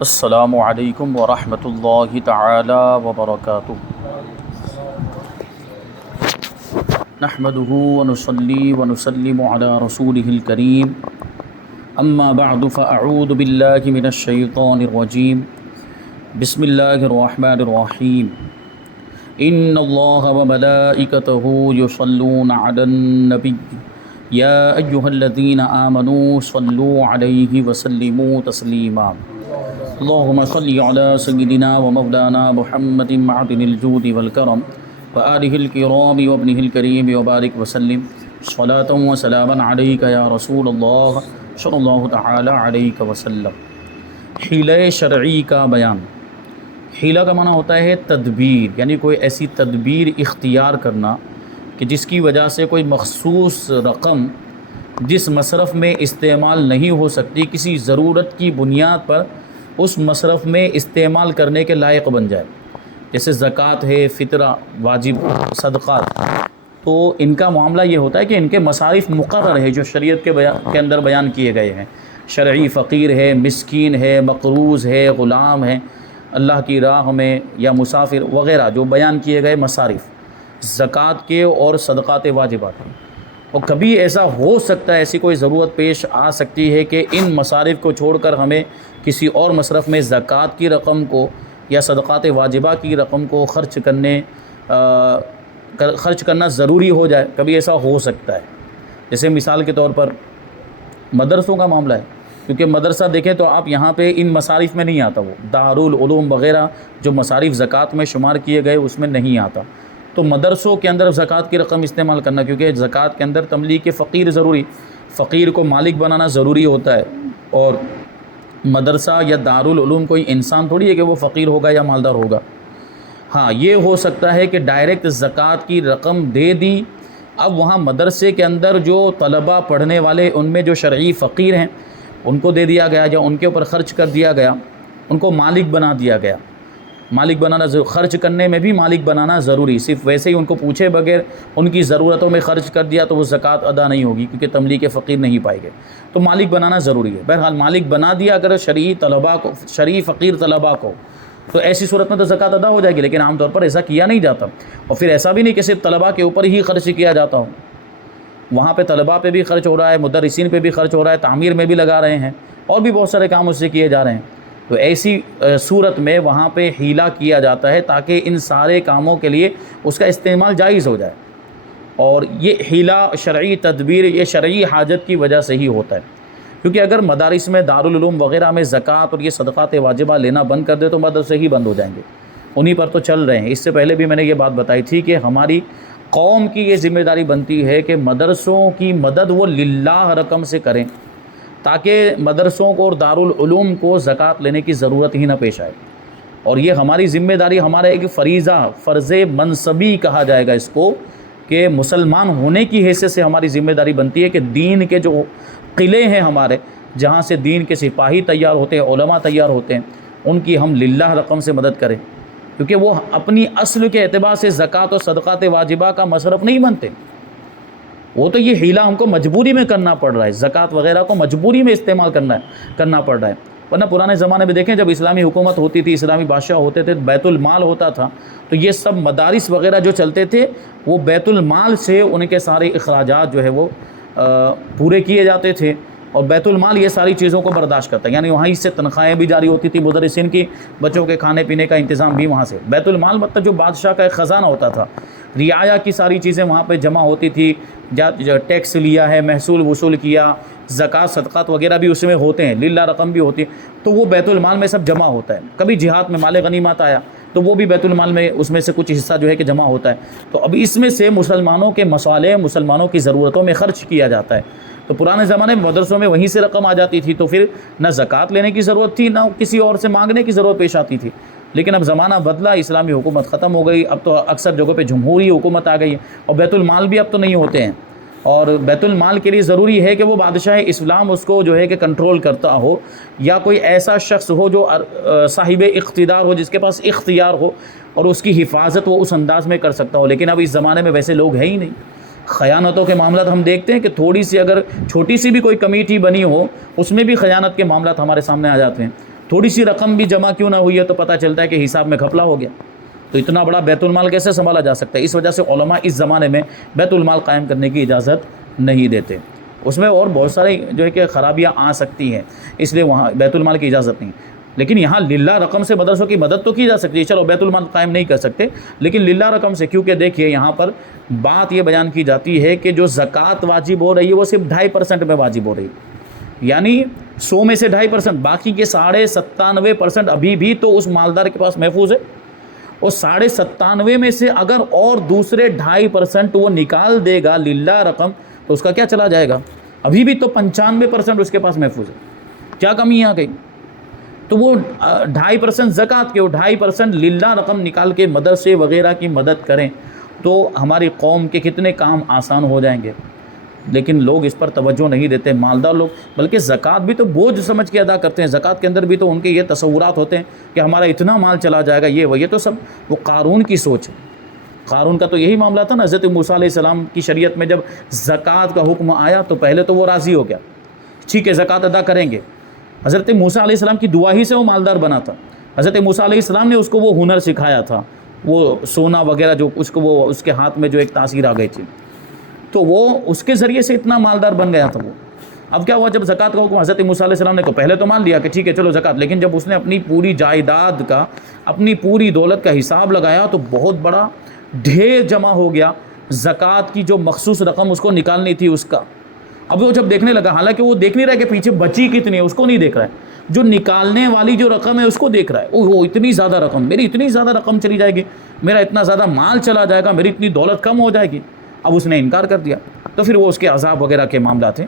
السلام علیکم ورحمۃ اللہ تعالی وبرکاتہ۔ نحمده ونصلي ونسلم على رسوله الكريم، اما بعد فاعوذ باللہ من الشیطان الرجیم، بسم اللہ الرحمن الرحیم۔ ان اللہ وملائکته یصلون علی النبی یا ایہا الذین آمنوا صلوا علیہ وسلموا تسلیما۔ اللهم صل على سيدنا ومولانا محمد معدن الجود والكرم وآله الكرام وابنه الكريم وبارك وسلم صلاة وسلاما عليك يا رسول الله صلی اللہ تعالی علیہ وسلم۔ حیلہ شرعی کا بیان۔ حیلہ کا معنی ہوتا ہے تدبیر، یعنی کوئی ایسی تدبیر اختیار کرنا کہ جس کی وجہ سے کوئی مخصوص رقم جس مصرف میں استعمال نہیں ہو سکتی، کسی ضرورت کی بنیاد پر اس مصرف میں استعمال کرنے کے لائق بن جائے، جیسے زکوٰۃ ہے، فطرہ، واجب، صدقات۔ تو ان کا معاملہ یہ ہوتا ہے کہ ان کے مصارف مقرر ہے جو شریعت کے اندر بیان کیے گئے ہیں۔ شرعی فقیر ہے، مسکین ہے، مقروض ہے، غلام ہے، اللہ کی راہ میں یا مسافر وغیرہ جو بیان کیے گئے مصارف زکوٰۃ کے اور صدقات واجبات کے۔ اور کبھی ایسا ہو سکتا ہے، ایسی کوئی ضرورت پیش آ سکتی ہے کہ ان مصارف کو چھوڑ کر ہمیں کسی اور مصرف میں زکوٰۃ کی رقم کو یا صدقات واجبہ کی رقم کو خرچ کرنا ضروری ہو جائے، کبھی ایسا ہو سکتا ہے۔ جیسے مثال کے طور پر مدرسوں کا معاملہ ہے، کیونکہ مدرسہ دیکھیں تو آپ یہاں پہ ان مصارف میں نہیں آتا، وہ دارالعلوم وغیرہ جو مصارف زکوٰۃ میں شمار کیے گئے اس میں نہیں آتا۔ تو مدرسوں کے اندر زکوٰۃ کی رقم استعمال کرنا، کیونکہ زکوٰۃ کے اندر تملیک فقیر ضروری، فقیر کو مالک بنانا ضروری ہوتا ہے، اور مدرسہ یا دارالعلوم کوئی انسان تھوڑی ہے کہ وہ فقیر ہوگا یا مالدار ہوگا۔ ہاں، یہ ہو سکتا ہے کہ ڈائریکٹ زکوٰۃ کی رقم دے دی، اب وہاں مدرسے کے اندر جو طلبہ پڑھنے والے ان میں جو شرعی فقیر ہیں ان کو دے دیا گیا یا ان کے اوپر خرچ کر دیا گیا، ان کو مالک بنا دیا گیا۔ مالک بنانا خرچ کرنے میں بھی مالک بنانا ضروری، صرف ویسے ہی ان کو پوچھے بغیر ان کی ضرورتوں میں خرچ کر دیا تو وہ زکوٰۃ ادا نہیں ہوگی، کیونکہ تملیک فقیر نہیں پائے گے۔ تو مالک بنانا ضروری ہے۔ بہرحال مالک بنا دیا اگر شرعی فقیر طلباء کو، تو ایسی صورت میں تو زکوٰۃ ادا ہو جائے گی، لیکن عام طور پر ایسا کیا نہیں جاتا۔ اور پھر ایسا بھی نہیں کہ صرف طلباء کے اوپر ہی خرچ کیا جاتا ہو، وہاں پہ طلباء پہ بھی خرچ ہو رہا ہے، مدرسین پہ بھی خرچ ہو رہا ہے، تعمیر میں بھی لگا رہے ہیں، اور بھی بہت سارے کام اس سے کیے جا رہے ہیں۔ تو ایسی صورت میں وہاں پہ حیلہ کیا جاتا ہے تاکہ ان سارے کاموں کے لیے اس کا استعمال جائز ہو جائے۔ اور یہ حیلہ شرعی تدبیر یہ شرعی حاجت کی وجہ سے ہی ہوتا ہے، کیونکہ اگر مدارس میں دارالعلوم وغیرہ میں زکوٰۃ اور یہ صدقات واجبہ لینا بند کر دے تو مدرسے ہی بند ہو جائیں گے، انہی پر تو چل رہے ہیں۔ اس سے پہلے بھی میں نے یہ بات بتائی تھی کہ ہماری قوم کی یہ ذمہ داری بنتی ہے کہ مدرسوں کی مدد وہ للہ رقم سے کریں، تاکہ مدرسوں کو اور دارالعلوم کو زکوٰۃ لینے کی ضرورت ہی نہ پیش آئے۔ اور یہ ہماری ذمہ داری، ہمارا ایک فرض منصبی کہا جائے گا اس کو، کہ مسلمان ہونے کی حیثیت سے ہماری ذمہ داری بنتی ہے کہ دین کے جو قلعے ہیں ہمارے، جہاں سے دین کے سپاہی تیار ہوتے ہیں، علماء تیار ہوتے ہیں، ان کی ہم للہ رقم سے مدد کریں، کیونکہ وہ اپنی اصل کے اعتبار سے زکوٰۃ و صدقات واجبہ کا مصرف نہیں بنتے۔ وہ تو یہ حیلہ ہم کو مجبوری میں کرنا پڑ رہا ہے، زکوٰۃ وغیرہ کو مجبوری میں استعمال کرنا پڑ رہا ہے۔ ورنہ پرانے زمانے میں دیکھیں جب اسلامی حکومت ہوتی تھی، اسلامی بادشاہ ہوتے تھے، بیت المال ہوتا تھا، تو یہ سب مدارس وغیرہ جو چلتے تھے وہ بیت المال سے ان کے سارے اخراجات جو ہے وہ پورے کیے جاتے تھے، اور بیت المال یہ ساری چیزوں کو برداشت کرتا ہے، یعنی وہیں سے تنخواہیں بھی جاری ہوتی تھی، مدرسین کی بچوں کے کھانے پینے کا انتظام بھی وہاں سے۔ بیت المال مطلب جو بادشاہ کا ایک خزانہ ہوتا تھا، رعایا کی ساری چیزیں وہاں پہ جمع ہوتی تھی، ٹیکس لیا ہے، محصول وصول کیا، زکوٰۃ صدقات وغیرہ بھی اس میں ہوتے ہیں، للہ رقم بھی ہوتی ہے، تو وہ بیت المال میں سب جمع ہوتا ہے۔ کبھی جہاد میں مال غنیمت آیا تو وہ بھی بیت المال میں اس میں سے کچھ حصہ جو ہے کہ جمع ہوتا ہے، تو اب اس میں سے مسلمانوں کے مصالح، مسلمانوں کی ضرورتوں میں خرچ کیا جاتا ہے۔ تو پرانے زمانے میں مدرسوں میں وہیں سے رقم آ جاتی تھی، تو پھر نہ زکوٰۃ لینے کی ضرورت تھی، نہ کسی اور سے مانگنے کی ضرورت پیش آتی تھی۔ لیکن اب زمانہ بدلا، اسلامی حکومت ختم ہو گئی، اب تو اکثر جگہوں پہ جمہوری حکومت آ گئی ہے، اور بیت المال بھی اب تو نہیں ہوتے ہیں، اور بیت المال کے لیے ضروری ہے کہ وہ بادشاہ اسلام اس کو جو ہے کہ کنٹرول کرتا ہو، یا کوئی ایسا شخص ہو جو صاحب اقتدار ہو، جس کے پاس اختیار ہو، اور اس کی حفاظت وہ اس انداز میں کر سکتا ہو۔ لیکن اب اس زمانے میں ویسے لوگ ہیں ہی نہیں۔ خیانتوں کے معاملات ہم دیکھتے ہیں کہ تھوڑی سی اگر چھوٹی سی بھی کوئی کمیٹی بنی ہو، اس میں بھی خیانت کے معاملات ہمارے سامنے آ جاتے ہیں۔ تھوڑی سی رقم بھی جمع کیوں نہ ہوئی ہے تو پتہ چلتا ہے کہ حساب میں گھپلا ہو گیا. تو اتنا بڑا بیت المال کیسے سنبھالا جا سکتا ہے؟ اس وجہ سے علماء اس زمانے میں بیت المال قائم کرنے کی اجازت نہیں دیتے. اس میں اور بہت سارے جو ہے کہ خرابیاں آ سکتی ہیں، اس لیے وہاں بیت المال کی اجازت نہیں. لیکن یہاں للہ رقم سے مدرسوں کی مدد تو کی جا سکتی ہے. چلو بیت المال قائم نہیں کر سکتے لیکن للہ رقم سے، کیونکہ دیکھیے یہاں پر بات یہ بیان کی جاتی ہے کہ جو زکوٰۃ واجب ہو رہی ہے وہ صرف 2.5% میں واجب ہو رہی ہے، یعنی 100 میں سے 2.5%، باقی کے 97.5% ابھی بھی تو اس مالدار کے پاس محفوظ ہے. اور 97.5 میں سے اگر اور دوسرے 2.5% وہ نکال دے گا للہ رقم تو اس کا کیا چلا جائے گا؟ ابھی بھی تو 95% اس کے پاس محفوظ ہے. کیا کمی آ گئی؟ تو وہ 2.5% زکوٰۃ کے، وہ 2.5% للہ رقم نکال کے مدرسے وغیرہ کی مدد کریں تو ہماری قوم کے کتنے کام آسان ہو جائیں گے. لیکن لوگ اس پر توجہ نہیں دیتے، مالدار لوگ، بلکہ زکوٰۃ بھی تو بوجھ سمجھ کے ادا کرتے ہیں. زکوٰۃ کے اندر بھی تو ان کے یہ تصورات ہوتے ہیں کہ ہمارا اتنا مال چلا جائے گا، یہ تو سب وہ قارون کی سوچ ہے. قارون کا تو یہی معاملہ تھا نا. حضرت موسیٰ علیہ السلام کی شریعت میں جب زکوٰۃ کا حکم آیا تو پہلے تو وہ راضی ہو گیا، ٹھیک ہے زکوٰۃ ادا کریں گے. حضرت موسیٰ علیہ السلام کی دعا ہی سے وہ مالدار بنا تھا. حضرت موسیٰ علیہ السلام نے اس کو وہ ہنر سکھایا تھا، وہ سونا وغیرہ جو اس کے ہاتھ میں جو ایک تاثیر آ گئی تھی، تو وہ اس کے ذریعے سے اتنا مالدار بن گیا تھا وہ. اب کیا ہوا جب زکوٰۃ کا حکم حضرت موسیٰ علیہ السلام نے تو پہلے تو مان لیا کہ ٹھیک ہے چلو زکوٰۃ، لیکن جب اس نے اپنی پوری جائیداد کا، اپنی پوری دولت کا حساب لگایا تو بہت بڑا ڈھیر جمع ہو گیا. زکوٰۃ کی جو مخصوص رقم اس کو نکالنی تھی اس کا. اب وہ جب دیکھنے لگا، حالانکہ وہ دیکھ نہیں رہا کہ پیچھے بچی کتنی ہے، اس کو نہیں دیکھ رہا ہے، جو نکالنے والی جو رقم ہے اس کو دیکھ رہا ہے. وہ اتنی زیادہ رقم، میری اتنی زیادہ رقم چلی جائے گی، میرا اتنا زیادہ مال چلا جائے گا، میری اتنی دولت کم ہو جائے گی. اب اس نے انکار کر دیا تو پھر وہ اس کے عذاب وغیرہ کے معاملات ہیں.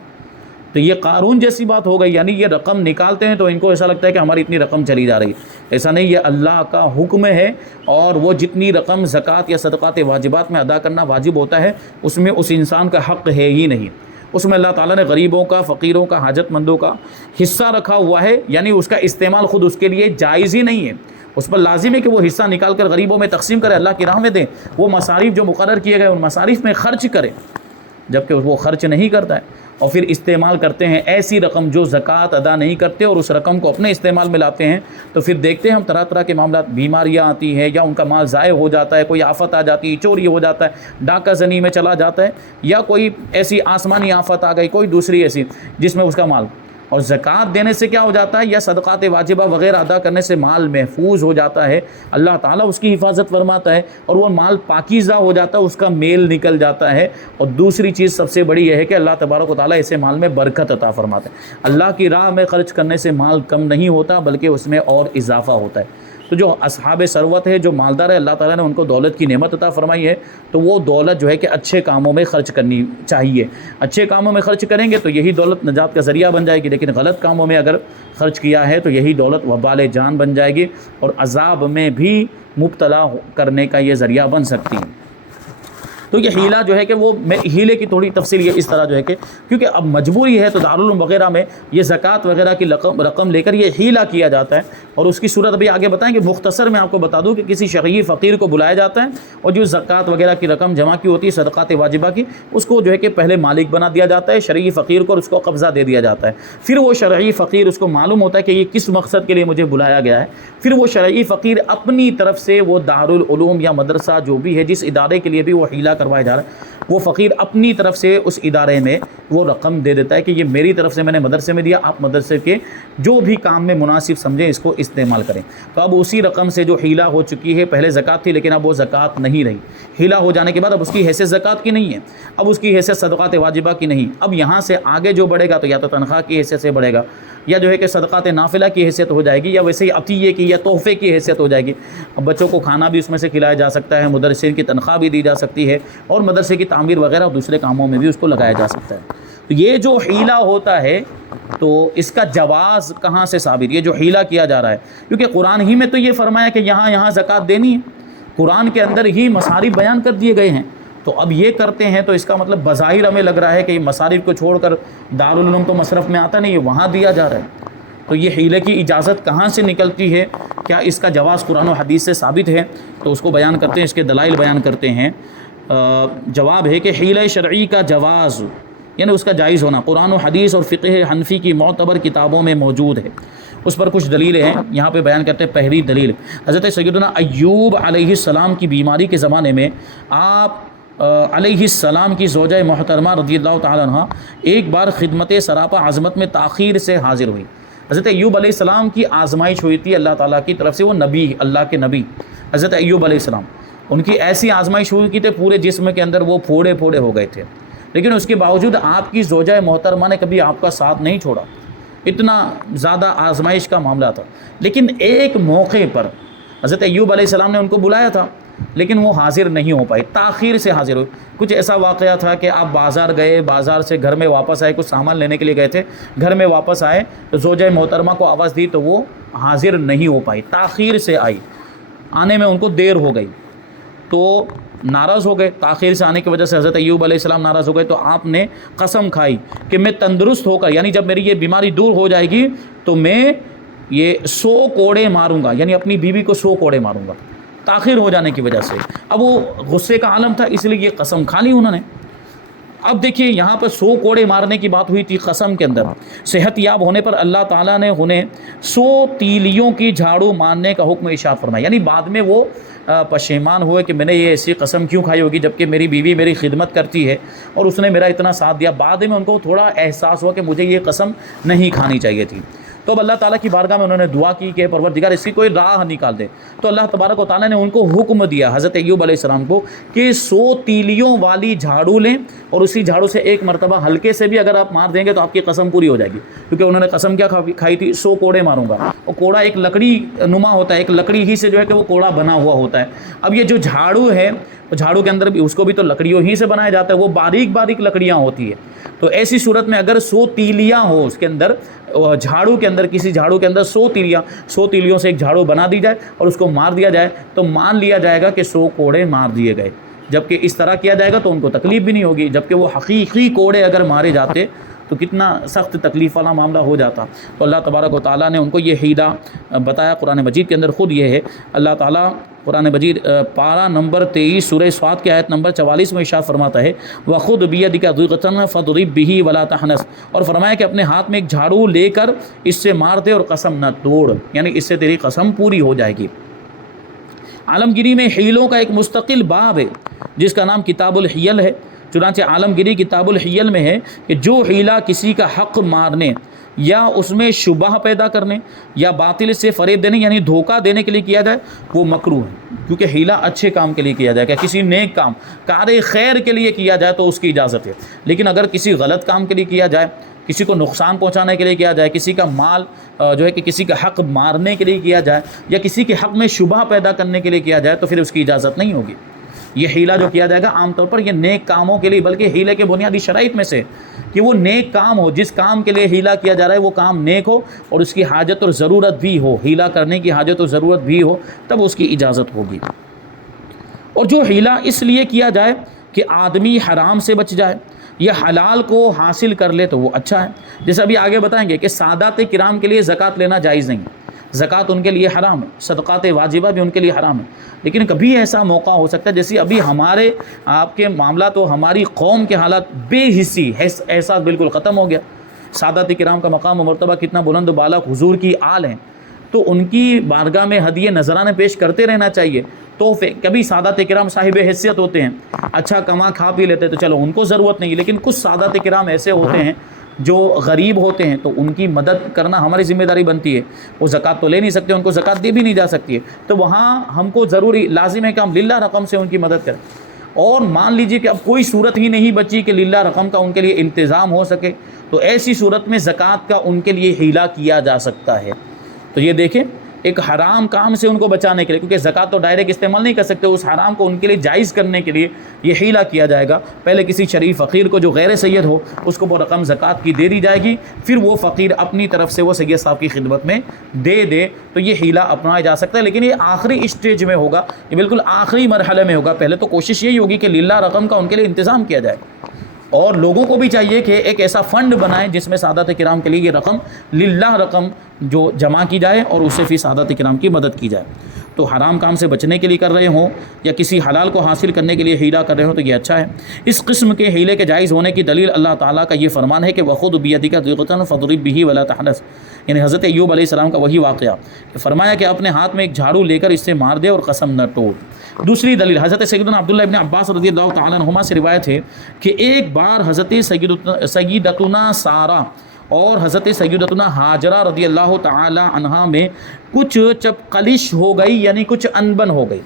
تو یہ قارون جیسی بات ہو گئی، یعنی یہ رقم نکالتے ہیں تو ان کو ایسا لگتا ہے کہ ہماری اتنی رقم چلی جا رہی ہے. ایسا نہیں، یہ اللہ کا حکم ہے، اور وہ جتنی رقم زکوٰۃ یا صدقات واجبات میں ادا کرنا واجب ہوتا ہے اس میں اس انسان کا حق ہے ہی نہیں. اس میں اللہ تعالیٰ نے غریبوں کا، فقیروں کا، حاجت مندوں کا حصہ رکھا ہوا ہے، یعنی اس کا استعمال خود اس کے لیے جائز ہی نہیں ہے. اس پر لازم ہے کہ وہ حصہ نکال کر غریبوں میں تقسیم کرے، اللہ کی راہ میں دیں، وہ مصارف جو مقرر کیے گئے ان مصارف میں خرچ کرے. جبکہ وہ خرچ نہیں کرتا ہے اور پھر استعمال کرتے ہیں ایسی رقم جو زکوٰۃ ادا نہیں کرتے اور اس رقم کو اپنے استعمال میں لاتے ہیں، تو پھر دیکھتے ہیں ہم طرح طرح کے معاملات، بیماریاں آتی ہیں یا ان کا مال ضائع ہو جاتا ہے، کوئی آفت آ جاتی ہے، چوری ہو جاتا ہے، ڈاکہ زنی میں چلا جاتا ہے، یا کوئی ایسی آسمانی آفت آ گئی، کوئی دوسری ایسی جس میں اس کا مال. اور زکوٰۃ دینے سے کیا ہو جاتا ہے، یا صدقات واجبہ وغیرہ ادا کرنے سے مال محفوظ ہو جاتا ہے، اللہ تعالیٰ اس کی حفاظت فرماتا ہے اور وہ مال پاکیزہ ہو جاتا ہے، اس کا میل نکل جاتا ہے. اور دوسری چیز سب سے بڑی یہ ہے کہ اللہ تبارک و تعالیٰ ایسے مال میں برکت عطا فرماتا ہے. اللہ کی راہ میں خرچ کرنے سے مال کم نہیں ہوتا بلکہ اس میں اور اضافہ ہوتا ہے. تو جو اصحاب ثروت ہے، جو مالدار ہے، اللہ تعالیٰ نے ان کو دولت کی نعمت عطا فرمائی ہے، تو وہ دولت جو ہے کہ اچھے کاموں میں خرچ کرنی چاہیے. اچھے کاموں میں خرچ کریں گے تو یہی دولت نجات کا ذریعہ بن جائے گی، لیکن غلط کاموں میں اگر خرچ کیا ہے تو یہی دولت وبال جان بن جائے گی اور عذاب میں بھی مبتلا کرنے کا یہ ذریعہ بن سکتی ہے. تو یہ ہیلہ جو ہے کہ وہ ہیلے کی تھوڑی تفصیل یہ اس طرح جو ہے کہ کیونکہ اب مجبوری ہے تو دارالعلوم وغیرہ میں یہ زکوٰۃ وغیرہ کی رقم لے کر یہ ہیلہ کیا جاتا ہے. اور اس کی صورت ابھی آگے بتائیں گے. مختصر میں آپ کو بتا دوں کہ کسی شرعی فقیر کو بلایا جاتا ہے اور جو زکوٰۃ وغیرہ کی رقم جمع کی ہوتی ہے صدقات واجبہ کی، اس کو جو ہے کہ پہلے مالک بنا دیا جاتا ہے شرعی فقیر کو، اور اس کو قبضہ دے دیا جاتا ہے. پھر وہ شرعی فقیر، اس کو معلوم ہوتا ہے کہ یہ کس مقصد کے لیے مجھے بلایا گیا ہے، پھر وہ شرعی فقیر اپنی طرف سے وہ دارالعلوم یا مدرسہ جو بھی ہے، جس ادارے کے لیے بھی وہ ہیلہ کروایا جا رہا ہے، وہ فقیر اپنی طرف سے اس ادارے میں وہ رقم دے دیتا ہے کہ یہ میری طرف سے میں نے مدرسے میں دیا، آپ مدرسے کے جو بھی کام میں مناسب سمجھیں اس کو استعمال کریں. تو اب اسی رقم سے جو ہیلہ ہو چکی ہے، پہلے زکوٰۃ تھی لیکن اب وہ زکوٰۃ نہیں رہی. ہیلہ ہو جانے کے بعد اب اس کی حیثیت زکوٰۃ کی نہیں ہے، اب اس کی حیثیت صدقات واجبہ کی نہیں. اب یہاں سے آگے جو بڑھے گا تو یا تو تنخواہ کی حیثیت سے بڑھے گا، یا جو ہے کہ صدقات نافلہ کی حیثیت ہو جائے گی، یا ویسے ہی عطیے کی یا تحفے کی حیثیت ہو جائے گی. اب بچوں کو کھانا بھی اس میں سے کھلایا جا سکتا ہے، مدرسین کی تنخواہ بھی دی جا سکتی ہے، اور مدرسے کی تعمیر وغیرہ اور دوسرے کاموں میں بھی اس کو لگایا جا سکتا ہے. تو یہ جو ہیلہ ہوتا ہے تو اس کا جواز کہاں سے ثابت، یہ جو ہیلہ کیا جا رہا ہے، کیونکہ قرآن ہی میں تو یہ فرمایا کہ یہاں زکوٰۃ دینی ہے، قرآن کے اندر ہی مصارف بیان کر دیے گئے ہیں. تو اب یہ کرتے ہیں تو اس کا مطلب بظاہر ہمیں لگ رہا ہے کہ یہ مصارف کو چھوڑ کر دارالعلوم تو مصرف میں آتا نہیں ہے، وہاں دیا جا رہا ہے. تو یہ ہیلے کی اجازت کہاں سے نکلتی ہے، کیا اس کا جواز قرآن و حدیث سے ثابت ہے؟ تو اس کو بیان کرتے ہیں، اس کے دلائل بیان کرتے ہیں. جواب ہے کہ ہیلہ شرعی کا جواز یعنی اس کا جائز ہونا قرآن و حدیث اور فقہ حنفی کی معتبر کتابوں میں موجود ہے. اس پر کچھ دلیلیں ہیں، یہاں پہ بیان کرتے ہیں۔ پہلی دلیل، حضرت سیدنا ایوب علیہ السلام کی بیماری کے زمانے میں آپ علیہ السلام کی زوجہ محترمہ رضی اللہ تعالیٰ عنہ ایک بار خدمت سراپا عظمت میں تاخیر سے حاضر ہوئی۔ حضرت ایوب علیہ السلام کی آزمائش ہوئی تھی اللہ تعالیٰ کی طرف سے، وہ نبی، اللہ کے نبی حضرت ایوب علیہ السلام، ان کی ایسی آزمائش ہوئی تھی پورے جسم کے اندر وہ پھوڑے پھوڑے ہو گئے تھے، لیکن اس کے باوجود آپ کی زوجہ محترمہ نے کبھی آپ کا ساتھ نہیں چھوڑا، اتنا زیادہ آزمائش کا معاملہ تھا۔ لیکن ایک موقع پر حضرت ایوب علیہ السلام نے ان کو بلایا تھا، لیکن وہ حاضر نہیں ہو پائی، تاخیر سے حاضر ہوئی۔ کچھ ایسا واقعہ تھا کہ آپ بازار گئے، بازار سے گھر میں واپس آئے، کچھ سامان لینے کے لیے گئے تھے، گھر میں واپس آئے تو زوجہ محترمہ کو آواز دی تو وہ حاضر نہیں ہو پائی، تاخیر سے آئی، آنے میں ان کو دیر ہو گئی، تو ناراض ہو گئے، تاخیر سے آنے کی وجہ سے حضرت ایوب علیہ السلام ناراض ہو گئے، تو آپ نے قسم کھائی کہ میں تندرست ہو کر، یعنی جب میری یہ بیماری دور ہو جائے گی تو میں یہ 100 کوڑے ماروں گا، یعنی اپنی بیوی کو 100 کوڑے ماروں گا، تاخیر ہو جانے کی وجہ سے۔ اب وہ غصے کا عالم تھا، اس لیے یہ قسم کھا لی انہوں نے۔ اب دیکھیے یہاں پر 100 کوڑے مارنے کی بات ہوئی تھی قسم کے اندر، صحت یاب ہونے پر اللہ تعالیٰ نے انہیں 100 تیلیوں کی جھاڑو مارنے کا حکم ارشاد فرمایا، یعنی بعد میں وہ پشیمان ہوئے کہ میں نے یہ ایسی قسم کیوں کھائی ہوگی جبکہ میری بیوی میری خدمت کرتی ہے اور اس نے میرا اتنا ساتھ دیا۔ بعد میں ان کو تھوڑا احساس ہوا کہ مجھے یہ قسم نہیں کھانی چاہیے تھی، تو اب اللہ تعالیٰ کی بارگاہ میں انہوں نے دعا کی کہ پروردگار اس کی کوئی راہ نکال دے، تو اللہ تبارک و تعالیٰ نے ان کو حکم دیا حضرت ایوب علیہ السلام کو کہ 100 تیلیوں والی جھاڑو لیں اور اسی جھاڑو سے ایک مرتبہ ہلکے سے بھی اگر آپ مار دیں گے تو آپ کی قسم پوری ہو جائے گی، کیونکہ انہوں نے قسم کیا کھائی تھی؟ 100 کوڑے ماروں گا، اور کوڑا ایک لکڑی نما ہوتا ہے، ایک لکڑی ہی سے جو ہے کہ وہ کوڑا بنا ہوا ہوتا ہے۔ اب یہ جو جھاڑو ہے، جھاڑو کے اندر بھی اس کو بھی تو لکڑیوں ہی سے بنایا جاتا ہے، وہ باریک باریک لکڑیاں ہوتی ہے، تو ایسی صورت میں اگر 100 تیلیاں ہو اس کے اندر، جھاڑو کے اندر، کسی جھاڑو کے اندر 100 تیلیوں سے ایک جھاڑو بنا دی جائے اور اس کو مار دیا جائے تو مان لیا جائے گا کہ 100 کوڑے مار دیے گئے، جبکہ اس طرح کیا جائے گا تو ان کو تکلیف بھی نہیں ہوگی، جبکہ وہ حقیقی کوڑے اگر مارے جاتے تو کتنا سخت تکلیف والا معاملہ ہو جاتا۔ تو اللہ تبارک و تعالیٰ نے ان کو یہ حیلہ بتایا قرآن مجید کے اندر، خود یہ ہے اللہ تعالیٰ قرآن مجید پارہ نمبر 23 سورہ صاد کی آیت نمبر 44 میں ارشاد فرماتا ہے وَخُذْ بِيَدِكَ ضِغْثًا فَاضْرِب بِهِ وَلَا تَحْنَثْ، اور فرمایا کہ اپنے ہاتھ میں ایک جھاڑو لے کر اس سے مار دے اور قسم نہ توڑ، یعنی اس سے تیری قسم پوری ہو جائے گی۔ عالمگیری میں حیلوں کا ایک مستقل باب ہے جس کا نام کتاب الحیل ہے، چنانچہ عالمگیری کتاب الحیل میں ہے کہ جو حیلہ کسی کا حق مارنے یا اس میں شبہ پیدا کرنے یا باطل سے فریب دینے یعنی دھوکہ دینے کے لیے کیا جائے وہ مکروہ ہے، کیونکہ حیلہ اچھے کام کے لیے کیا جائے، کہ کسی نیک کام کار خیر کے لیے کیا جائے تو اس کی اجازت ہے، لیکن اگر کسی غلط کام کے لیے کیا جائے، کسی کو نقصان پہنچانے کے لیے کیا جائے، کسی کا مال جو ہے کہ کسی کا حق مارنے کے لیے کیا جائے یا کسی کے حق میں شبہ پیدا کرنے کے لیے کیا جائے تو پھر اس کی اجازت نہیں ہوگی۔ یہ حیلہ جو کیا جائے گا عام طور پر یہ نیک کاموں کے لیے، بلکہ حیلے کے بنیادی شرائط میں سے کہ وہ نیک کام ہو، جس کام کے لیے حیلہ کیا جا رہا ہے وہ کام نیک ہو اور اس کی حاجت اور ضرورت بھی ہو، حیلہ کرنے کی حاجت اور ضرورت بھی ہو، تب اس کی اجازت ہوگی۔ اور جو حیلہ اس لیے کیا جائے کہ آدمی حرام سے بچ جائے یا حلال کو حاصل کر لے تو وہ اچھا ہے، جیسے ابھی آگے بتائیں گے کہ سادات کرام کے لیے زکوٰۃ لینا جائز نہیں ہے، زکوٰۃ ان کے لیے حرام ہے، صدقات واجبہ بھی ان کے لیے حرام ہے، لیکن کبھی ایسا موقع ہو سکتا ہے جیسے ابھی ہمارے آپ کے معاملہ تو ہماری قوم کے حالات بے حسی احساس بالکل ختم ہو گیا، سادات کرام کا مقام و مرتبہ کتنا بلند و بالا، حضور کی آل ہیں، تو ان کی بارگاہ میں ہدیے نذرانے پیش کرتے رہنا چاہیے۔ تحفے، کبھی سادات کرام صاحب حیثیت ہوتے ہیں، اچھا کما کھا پی لیتے تو چلو ان کو ضرورت نہیں، لیکن کچھ سادات کرام ایسے ہوتے ہیں جو غریب ہوتے ہیں تو ان کی مدد کرنا ہماری ذمہ داری بنتی ہے، وہ زکوٰۃ تو لے نہیں سکتے، ان کو زکوٰۃ دی بھی نہیں جا سکتی ہے، تو وہاں ہم کو ضروری لازم ہے کہ ہم للہ رقم سے ان کی مدد کریں۔ اور مان لیجئے کہ اب کوئی صورت ہی نہیں بچی کہ للہ رقم کا ان کے لیے انتظام ہو سکے، تو ایسی صورت میں زکوٰۃ کا ان کے لیے حیلہ کیا جا سکتا ہے۔ تو یہ دیکھیں ایک حرام کام سے ان کو بچانے کے لیے، کیونکہ زکوٰۃ تو ڈائریکٹ استعمال نہیں کر سکتے، اس حرام کو ان کے لیے جائز کرنے کے لیے یہ حیلہ کیا جائے گا۔ پہلے کسی شریف فقیر کو جو غیر سید ہو اس کو وہ رقم زکوٰۃ کی دے دی جائے گی، پھر وہ فقیر اپنی طرف سے وہ سید صاحب کی خدمت میں دے دے، تو یہ حیلہ اپنایا جا سکتا ہے، لیکن یہ آخری اسٹیج میں ہوگا، یہ بالکل آخری مرحلے میں ہوگا۔ پہلے تو کوشش یہی ہوگی کہ للہ رقم کا ان کے لیے انتظام کیا جائے، اور لوگوں کو بھی چاہیے کہ ایک ایسا فنڈ بنائیں جس میں سادات کرام کے لیے یہ رقم للہ رقم جو جمع کی جائے اور اس سے پھر سادات کرام کی مدد کی جائے۔ تو حرام کام سے بچنے کے لیے کر رہے ہوں یا کسی حلال کو حاصل کرنے کے لیے ہیلا کر رہے ہوں تو یہ اچھا ہے۔ اس قسم کے ہیلے کے جائز ہونے کی دلیل اللہ تعالیٰ کا یہ فرمان ہے کہ وَخُذْ بِيَدِكَ ضِغْطًا فَاضْرِب بِهِ وَلَا تَحْنَثْ، یعنی حضرت ایوب علیہ السلام کا وہی واقعہ کہ فرمایا کہ اپنے ہاتھ میں ایک جھاڑو لے کر اس سے مار دے اور قسم نہ توڑ۔ دوسری دلیل حضرت سیدنا عبداللہ ابن عباس رضی اللہ تعالیٰ عنہما سے روایت ہے کہ ایک بار حضرت سیدتنا سارہ اور حضرت سیدتنا حاجرہ رضی اللہ تعالی عنہا میں کچھ چپقلش ہو گئی، یعنی کچھ انبن ہو گئی۔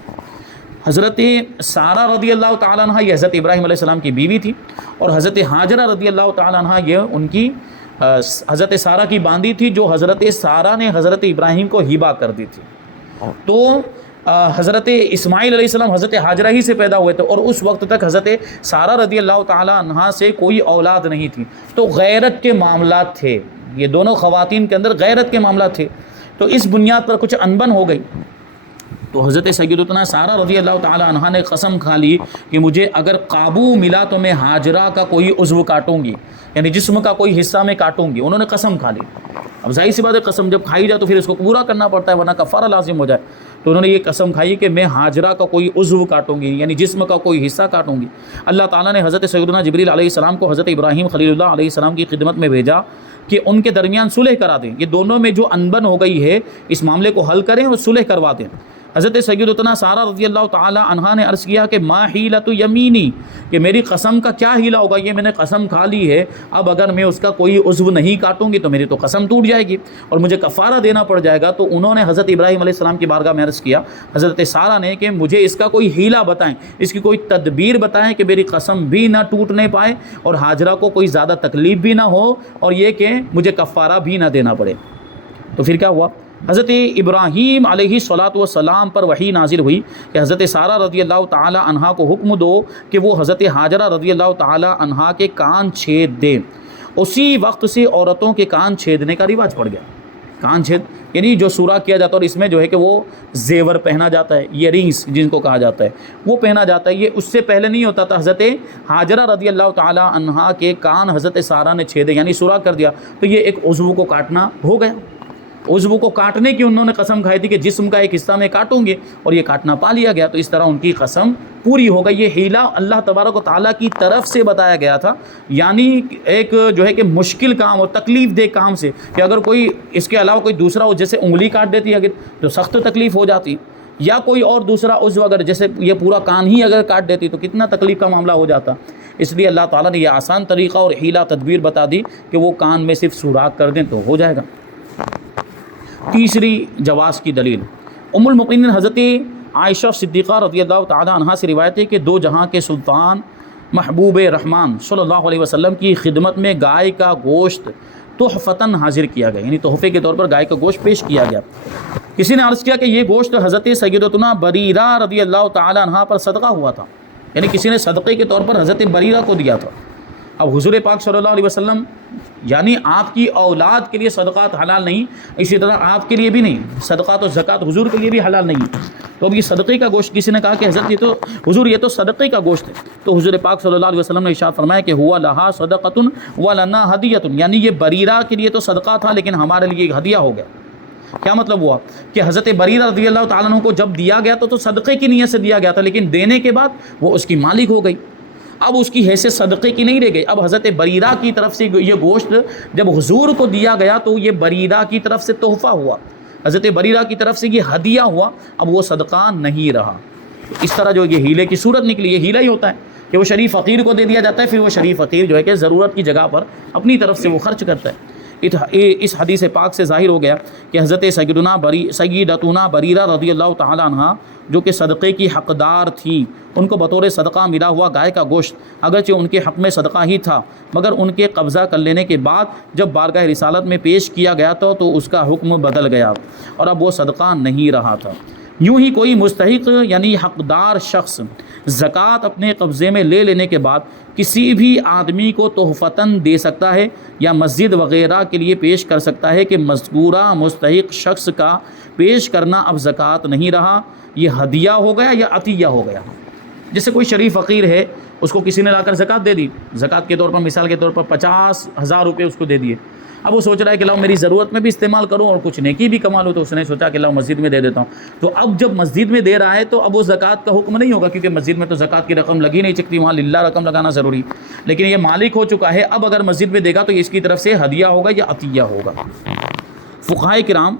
حضرت سارہ رضی اللہ تعالی عنہا یہ حضرت ابراہیم علیہ السلام کی بیوی تھی، اور حضرت حاجرہ رضی اللہ تعالی عنہا یہ ان کی حضرت سارہ کی باندی تھی، جو حضرت سارہ نے حضرت ابراہیم کو ہبہ کر دی تھی۔ تو حضرت اسماعیل علیہ السلام حضرت حاجرہ ہی سے پیدا ہوئے تھے، اور اس وقت تک حضرت سارہ رضی اللہ تعالی عنہا سے کوئی اولاد نہیں تھی، تو غیرت کے معاملات تھے، یہ دونوں خواتین کے اندر غیرت کے معاملات تھے۔ تو اس بنیاد پر کچھ انبن ہو گئی، تو حضرت سیدتنا سارہ رضی اللہ تعالی عنہا نے قسم کھا لی کہ مجھے اگر قابو ملا تو میں حاجرہ کا کوئی عضو کاٹوں گی، یعنی جسم کا کوئی حصہ میں کاٹوں گی۔ انہوں نے قسم کھا لی۔ اب ظاہر سی بات ہے قسم جب کھائی جائے تو پھر اس کو پورا کرنا پڑتا ہے، ورنہ کفارہ لازم ہو جائے۔ تو انہوں نے یہ قسم کھائی کہ میں حاجرہ کا کوئی عضو کاٹوں گی، یعنی جسم کا کوئی حصہ کاٹوں گی۔ اللہ تعالیٰ نے حضرت سیدنا جبریل علیہ السلام کو حضرت ابراہیم خلیل اللہ علیہ السلام کی خدمت میں بھیجا کہ ان کے درمیان صلح کرا دیں، یہ دونوں میں جو انبن ہو گئی ہے اس معاملے کو حل کریں اور صلح کروا دیں۔ حضرت سیدتنا سارہ رضی اللہ تعالی عنہا نے عرض کیا کہ ما حیلۃ یمینی، کہ میری قسم کا کیا ہیلا ہوگا، یہ میں نے قسم کھا لی ہے، اب اگر میں اس کا کوئی عضو نہیں کاٹوں گی تو میری تو قسم ٹوٹ جائے گی اور مجھے کفارہ دینا پڑ جائے گا۔ تو انہوں نے حضرت ابراہیم علیہ السلام کی بارگاہ میں عرض کیا، حضرت سارہ نے، کہ مجھے اس کا کوئی ہیلا بتائیں، اس کی کوئی تدبیر بتائیں کہ میری قسم بھی نہ ٹوٹنے پائے اور حاجرہ کو کوئی زیادہ تکلیف بھی نہ ہو، اور یہ کہ مجھے کفارہ بھی نہ دینا پڑے۔ تو پھر کیا ہوا؟ حضرت ابراہیم علیہ الصلاۃ والسلام پر وحی نازل ہوئی کہ حضرت سارہ رضی اللہ تعالی عنہا کو حکم دو کہ وہ حضرت حاجرہ رضی اللہ تعالی عنہا کے کان چھید دیں۔ اسی وقت سے عورتوں کے کان چھیدنے کا رواج پڑ گیا۔ کان چھید یعنی جو سوراخ کیا جاتا ہے، اور اس میں جو ہے کہ وہ زیور پہنا جاتا ہے، ایئر رنگس جن کو کہا جاتا ہے، وہ پہنا جاتا ہے۔ یہ اس سے پہلے نہیں ہوتا تھا۔ حضرت حاجرہ رضی اللہ تعالی عنہا کے کان حضرت سارہ نے چھیدے، یعنی سوراخ کر دیا، تو یہ ایک عضو کو کاٹنا ہو گیا۔ عضو کو کاٹنے کی انہوں نے قسم کھائی تھی کہ جسم کا ایک حصہ میں کاٹوں گے، اور یہ کاٹنا پا لیا گیا، تو اس طرح ان کی قسم پوری ہو گئی۔ یہ ہیلا اللہ تبارک و تعالیٰ کی طرف سے بتایا گیا تھا، یعنی ایک جو ہے کہ مشکل کام اور تکلیف دہ کام سے، کہ اگر کوئی اس کے علاوہ کوئی دوسرا جیسے انگلی کاٹ دیتی اگر تو سخت تکلیف ہو جاتی، یا کوئی اور دوسرا عضو اگر جیسے یہ پورا کان ہی اگر کاٹ دیتی تو کتنا تکلیف کا معاملہ ہو جاتا۔ اس لیے اللہ تعالیٰ نے یہ آسان طریقہ اور ہیلا تدبیر بتا دی کہ وہ کان میں صرف سوراخ کر دیں تو ہو جائے گا۔ تیسری جواز کی دلیل ام المؤمنین حضرت عائشہ صدیقہ رضی اللہ تعالی عنہا سے روایت ہے کہ دو جہاں کے سلطان محبوب رحمان صلی اللہ علیہ وسلم کی خدمت میں گائے کا گوشت تحفتاً حاضر کیا گیا، یعنی تحفے کے طور پر گائے کا گوشت پیش کیا گیا۔ کسی نے عرض کیا کہ یہ گوشت حضرت سیدتنا بریرہ رضی اللہ تعالی عنہا پر صدقہ ہوا تھا، یعنی کسی نے صدقے کے طور پر حضرت بریرہ کو دیا تھا۔ اب حضور پاک صلی اللہ علیہ وسلم، یعنی آپ کی اولاد کے لیے صدقات حلال نہیں، اسی طرح آپ کے لیے بھی نہیں، صدقات و زکوٰۃ حضور کے لیے بھی حلال نہیں۔ تو اب یہ صدقے کا گوشت، کسی نے کہا کہ حضرت یہ تو صدقے کا گوشت ہے، تو حضور پاک صلی اللہ علیہ وسلم نے ارشاد فرمایا کہ ہوا لہا صدقۃ ولنا ہدیۃ، یعنی یہ بریرہ کے لیے تو صدقہ تھا لیکن ہمارے لیے ایک ہدیہ ہو گیا۔ کیا مطلب ہوا کہ حضرت بریرہ رضی اللہ تعالیٰ عنہ کو جب دیا گیا تو صدقے کی نیت سے دیا گیا تھا، لیکن دینے کے بعد وہ اس کی مالک ہو گئی، اب اس کی حیثیت صدقے کی نہیں رہ گئی۔ اب حضرت بریرہ کی طرف سے یہ گوشت جب حضور کو دیا گیا تو یہ بریرہ کی طرف سے تحفہ ہوا، حضرت بریرہ کی طرف سے یہ ہدیہ ہوا، اب وہ صدقہ نہیں رہا۔ اس طرح جو یہ ہیلے کی صورت نکلی، یہ ہیلا ہی ہوتا ہے کہ وہ شریف فقیر کو دے دیا جاتا ہے، پھر وہ شریف فقیر جو ہے کہ ضرورت کی جگہ پر اپنی طرف سے وہ خرچ کرتا ہے۔ اس حدیث پاک سے ظاہر ہو گیا کہ حضرت سیدتنا بریرہ رضی اللہ تعالی عنہ جو کہ صدقے کی حقدار تھی، ان کو بطور صدقہ ملا ہوا گائے کا گوشت اگرچہ ان کے حق میں صدقہ ہی تھا، مگر ان کے قبضہ کر لینے کے بعد جب بارگاہ رسالت میں پیش کیا گیا تو اس کا حکم بدل گیا اور اب وہ صدقہ نہیں رہا تھا۔ یوں ہی کوئی مستحق یعنی حقدار شخص زکوٰۃ اپنے قبضے میں لے لینے کے بعد کسی بھی آدمی کو تحفتاً دے سکتا ہے یا مسجد وغیرہ کے لیے پیش کر سکتا ہے کہ مذکورہ مستحق شخص کا پیش کرنا اب زکوٰۃ نہیں رہا، یہ ہدیہ ہو گیا یا عطیہ ہو گیا۔ جیسے کوئی شریف فقیر ہے، اس کو کسی نے لا کر زکوٰۃ دے دی، زکوٰۃ کے طور پر مثال کے طور پر 50,000 روپے اس کو دے دیے، اب وہ سوچ رہا ہے کہ لاؤ میری ضرورت میں بھی استعمال کروں اور کچھ نیکی بھی کما لوں، تو اس نے سوچا کہ لاؤ مسجد میں دے دیتا ہوں۔ تو اب جب مسجد میں دے رہا ہے تو اب وہ زکوٰۃ کا حکم نہیں ہوگا، کیونکہ مسجد میں تو زکوٰۃ کی رقم لگی نہیں سکتی، وہاں للہ رقم لگانا ضروری، لیکن یہ مالک ہو چکا ہے، اب اگر مسجد میں دے گا تو یہ اس کی طرف سے ہدیہ ہوگا یا عطیہ ہوگا۔ فقہائے کرام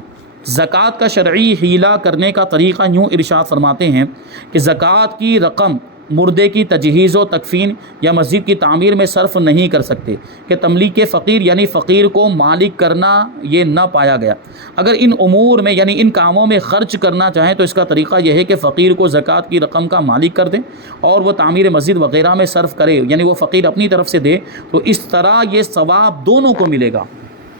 زکوٰۃ کا شرعی حیلہ کرنے کا طریقہ یوں ارشاد فرماتے ہیں کہ زکوٰۃ کی رقم مردے کی تجہیز و تکفین یا مسجد کی تعمیر میں صرف نہیں کر سکتے کہ تملیک فقیر یعنی فقیر کو مالک کرنا یہ نہ پایا گیا۔ اگر ان امور میں یعنی ان کاموں میں خرچ کرنا چاہیں تو اس کا طریقہ یہ ہے کہ فقیر کو زکوٰۃ کی رقم کا مالک کر دیں اور وہ تعمیر مسجد وغیرہ میں صرف کرے، یعنی وہ فقیر اپنی طرف سے دے، تو اس طرح یہ ثواب دونوں کو ملے گا،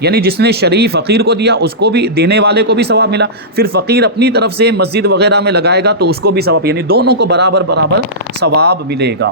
یعنی جس نے شرعی فقیر کو دیا اس کو بھی، دینے والے کو بھی ثواب ملا، پھر فقیر اپنی طرف سے مسجد وغیرہ میں لگائے گا تو اس کو بھی ثواب، یعنی دونوں کو برابر برابر ثواب ملے گا۔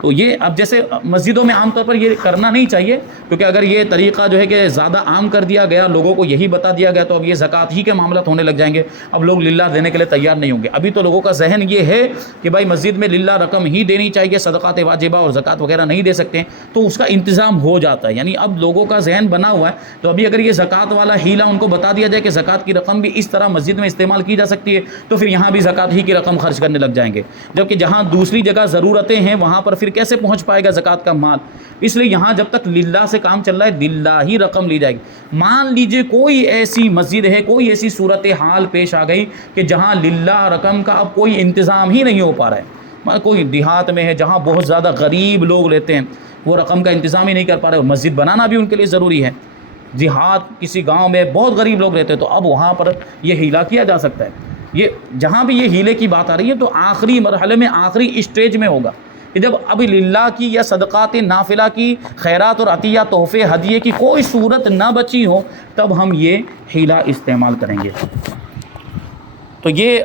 تو یہ اب جیسے مسجدوں میں عام طور پر یہ کرنا نہیں چاہیے، کیونکہ اگر یہ طریقہ جو ہے کہ زیادہ عام کر دیا گیا، لوگوں کو یہی بتا دیا گیا، تو اب یہ زکوٰۃ ہی کے معاملات ہونے لگ جائیں گے، اب لوگ للہ دینے کے لیے تیار نہیں ہوں گے۔ ابھی تو لوگوں کا ذہن یہ ہے کہ بھائی مسجد میں للہ رقم ہی دینی چاہیے، صدقات واجبہ اور زکوٰۃ وغیرہ نہیں دے سکتے ہیں، تو اس کا انتظام ہو جاتا ہے، یعنی اب لوگوں کا ذہن بنا ہوا ہے۔ تو ابھی اگر یہ زکوٰۃ والا ہیلہ ان کو بتا دیا جائے کہ زکوٰۃ کی رقم بھی اس طرح مسجد میں استعمال کی جا سکتی ہے، تو پھر یہاں بھی زکوٰۃ ہی کی رقم خرچ کرنے لگ جائیں گے، جبکہ جہاں دوسری جگہ ضرورتیں ہیں وہاں پر پھر کیسے پہنچ پائے گا زکوٰۃ کا مال؟ اس لیے یہاں جب تک للہ سے کام چل رہا ہے للہ ہی رقم لی جائے گی۔ مان لیجئے کوئی ایسی مسجد ہے، کوئی ایسی صورتحال پیش آ گئی کہ جہاں للہ رقم کا اب کوئی انتظام ہی نہیں ہو پا رہا ہے، کوئی دیہات میں ہے جہاں بہت زیادہ غریب لوگ رہتے ہیں، وہ رقم کا انتظام ہی نہیں کر پا رہے، مسجد بنانا بھی ان کے لیے ضروری ہے، دیہات کسی گاؤں میں بہت غریب لوگ رہتے ہیں، تو اب وہاں پر یہ ہیلہ کیا جا سکتا ہے۔ یہ جہاں بھی یہ ہیلے کی بات آ رہی ہے تو آخری مرحلے میں، آخری اسٹیج میں ہوگا کہ جب ابھی للہ کی یا صدقات نافلہ کی، خیرات اور عطیہ، تحفے، ہدیے کی کوئی صورت نہ بچی ہو، تب ہم یہ ہیلہ استعمال کریں گے۔ تو یہ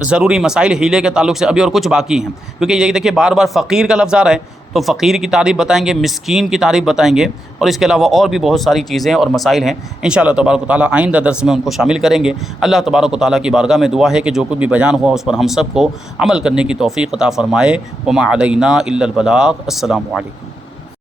ضروری مسائل ہیلے کے تعلق سے ابھی اور کچھ باقی ہیں، کیونکہ یہ دیکھیں بار بار فقیر کا لفظ آ رہا ہے، تو فقیر کی تعریف بتائیں گے، مسکین کی تعریف بتائیں گے، اور اس کے علاوہ اور بھی بہت ساری چیزیں اور مسائل ہیں، انشاءاللہ تبارک و تعالیٰ آئندہ درس میں ان کو شامل کریں گے۔ اللہ تبارک و تعالیٰ کی بارگاہ میں دعا ہے کہ جو کچھ بھی بیان ہوا اس پر ہم سب کو عمل کرنے کی توفیق عطا فرمائے۔ وما علینا الا البلاغ۔ السلام علیکم۔